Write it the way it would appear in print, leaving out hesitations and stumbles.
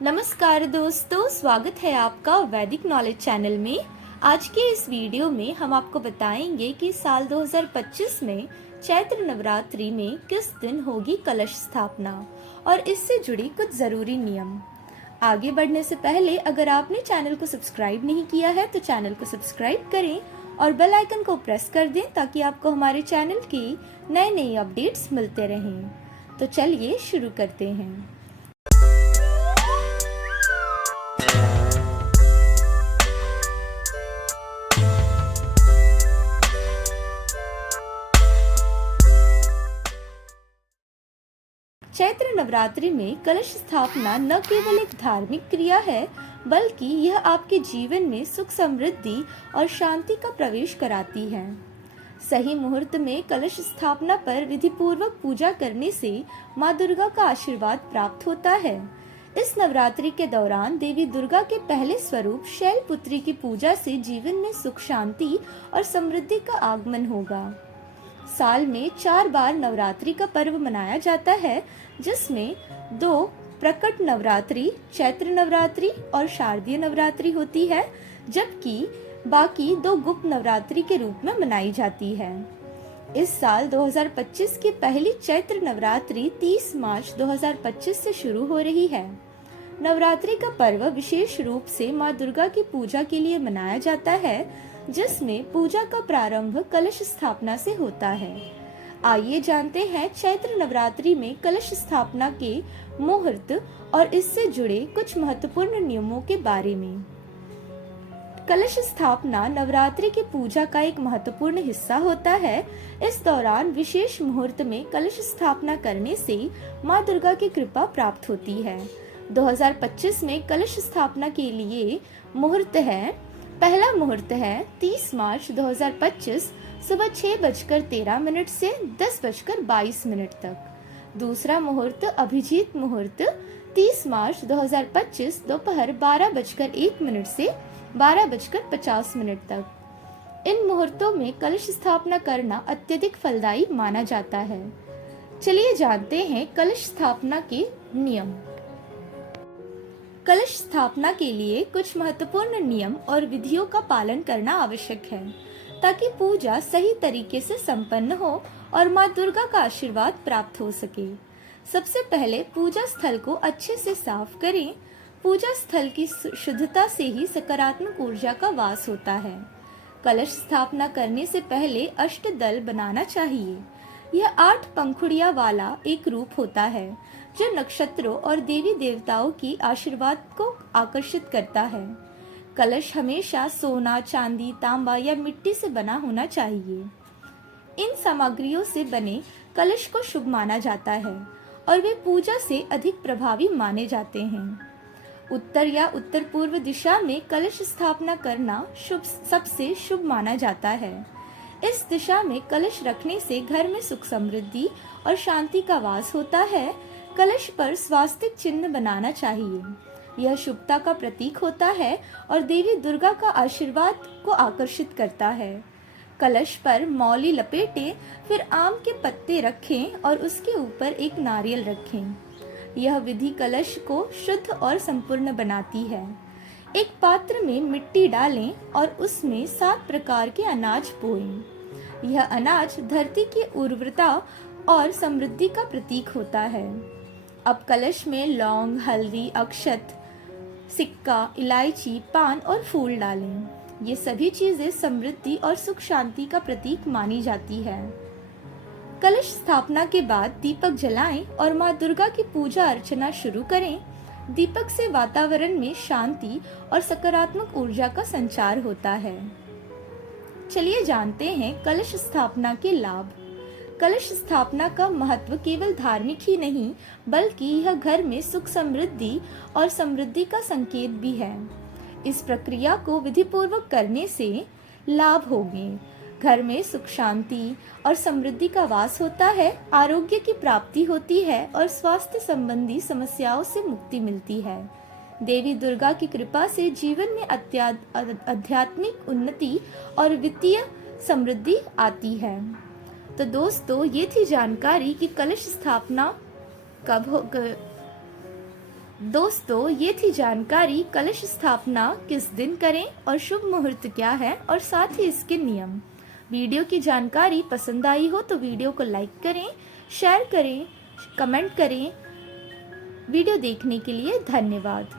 नमस्कार दोस्तों, स्वागत है आपका वैदिक नॉलेज चैनल में। आज के इस वीडियो में हम आपको बताएंगे कि साल 2025 में चैत्र नवरात्रि में किस दिन होगी कलश स्थापना और इससे जुड़ी कुछ जरूरी नियम। आगे बढ़ने से पहले अगर आपने चैनल को सब्सक्राइब नहीं किया है तो चैनल को सब्सक्राइब करें और बेल आइकन को प्रेस कर दें ताकि आपको हमारे चैनल की नए अपडेट्स मिलते रहें। तो चलिए शुरू करते हैं। चैत्र नवरात्रि में कलश स्थापना न केवल एक धार्मिक क्रिया है, बल्कि यह आपके जीवन में सुख समृद्धि और शांति का प्रवेश कराती है। सही मुहूर्त में कलश स्थापना पर विधि पूर्वक पूजा करने से माँ दुर्गा का आशीर्वाद प्राप्त होता है। इस नवरात्रि के दौरान देवी दुर्गा के पहले स्वरूप शैलपुत्री की पूजा से जीवन में सुख शांति और समृद्धि का आगमन होगा। साल में 4 बार नवरात्रि का पर्व मनाया जाता है, जिसमें 2 प्रकट नवरात्रि, चैत्र नवरात्रि और शारदीय नवरात्रि होती है, जबकि बाकी 2 गुप्त नवरात्रि के रूप में मनाई जाती है। इस साल 2025 की पहली चैत्र नवरात्रि 30 मार्च 2025 से शुरू हो रही है। नवरात्रि का पर्व विशेष रूप से माँ दुर्गा की पूजा के लिए मनाया जाता है, जिसमें पूजा का प्रारंभ कलश स्थापना से होता है। आइए जानते हैं चैत्र नवरात्रि में कलश स्थापना के मुहूर्त और इससे जुड़े कुछ महत्वपूर्ण नियमों के बारे में। कलश स्थापना नवरात्रि की पूजा का एक महत्वपूर्ण हिस्सा होता है। इस दौरान विशेष मुहूर्त में कलश स्थापना करने से माँ दुर्गा की कृपा प्राप्त होती है। 2025 में कलश स्थापना के लिए मुहूर्त है। पहला मुहूर्त है 30 मार्च 2025 सुबह 6:13 से 10:22 तक। दूसरा मुहूर्त अभिजीत मुहूर्त 30 मार्च 2025 दोपहर 12:01 से 12:50 तक। इन मुहूर्तों में कलश स्थापना करना अत्यधिक फलदायी माना जाता है। चलिए जानते हैं कलश स्थापना के नियम। कलश स्थापना के लिए कुछ महत्वपूर्ण नियम और विधियों का पालन करना आवश्यक है, ताकि पूजा सही तरीके से संपन्न हो और माँ दुर्गा का आशीर्वाद प्राप्त हो सके। सबसे पहले पूजा स्थल को अच्छे से साफ करें। पूजा स्थल की शुद्धता से ही सकारात्मक ऊर्जा का वास होता है। कलश स्थापना करने से पहले अष्टदल बनाना चाहिए। यह 8 पंखुड़ियों वाला एक रूप होता है, जो नक्षत्रों और देवी देवताओं की आशीर्वाद को आकर्षित करता है। कलश हमेशा सोना, चांदी, तांबा या मिट्टी से बना होना चाहिए। इन सामग्रियों से बने कलश को शुभ माना जाता है और वे पूजा से अधिक प्रभावी माने जाते हैं। उत्तर या उत्तर पूर्व दिशा में कलश स्थापना करना सबसे शुभ माना जाता है। इस दिशा में कलश रखने से घर में सुख समृद्धि और शांति का वास होता है। कलश पर स्वास्तिक चिन्ह बनाना चाहिए। यह शुभता का प्रतीक होता है और देवी दुर्गा का आशीर्वाद को आकर्षित करता है। कलश पर मौली लपेटें, फिर आम के पत्ते रखें और उसके ऊपर एक नारियल रखें। यह विधि कलश को शुद्ध और संपूर्ण बनाती है। एक पात्र में मिट्टी डालें और उसमें 7 प्रकार के अनाज बोएं। यह अनाज धरती की उर्वरता और समृद्धि का प्रतीक होता है। अब कलश में लौंग, हल्दी, अक्षत, सिक्का, इलायची, पान और फूल डालें। ये सभी चीजें समृद्धि और सुख शांति का प्रतीक मानी जाती है। कलश स्थापना के बाद दीपक जलाएं और माँ दुर्गा की पूजा अर्चना शुरू करें। दीपक से वातावरण में शांति और सकारात्मक ऊर्जा का संचार होता है। चलिए जानते हैं कलश स्थापना के लाभ। कलश स्थापना का महत्व केवल धार्मिक ही नहीं, बल्कि यह घर में सुख समृद्धि और समृद्धि का संकेत भी है। इस प्रक्रिया को विधि पूर्वक करने से लाभ होंगे। घर में सुख शांति और समृद्धि का वास होता है, आरोग्य की प्राप्ति होती है और स्वास्थ्य संबंधी समस्याओं से मुक्ति मिलती है। देवी दुर्गा की कृपा से जीवन में आध्यात्मिक उन्नति और वित्तीय समृद्धि आती है। तो दोस्तों, ये थी जानकारी कि कलश स्थापना कब दोस्तों, ये थी जानकारी कलश स्थापना किस दिन करें और शुभ मुहूर्त क्या है और साथ ही इसके नियम। वीडियो की जानकारी पसंद आई हो तो वीडियो को लाइक करें, शेयर करें, कमेंट करें। वीडियो देखने के लिए धन्यवाद।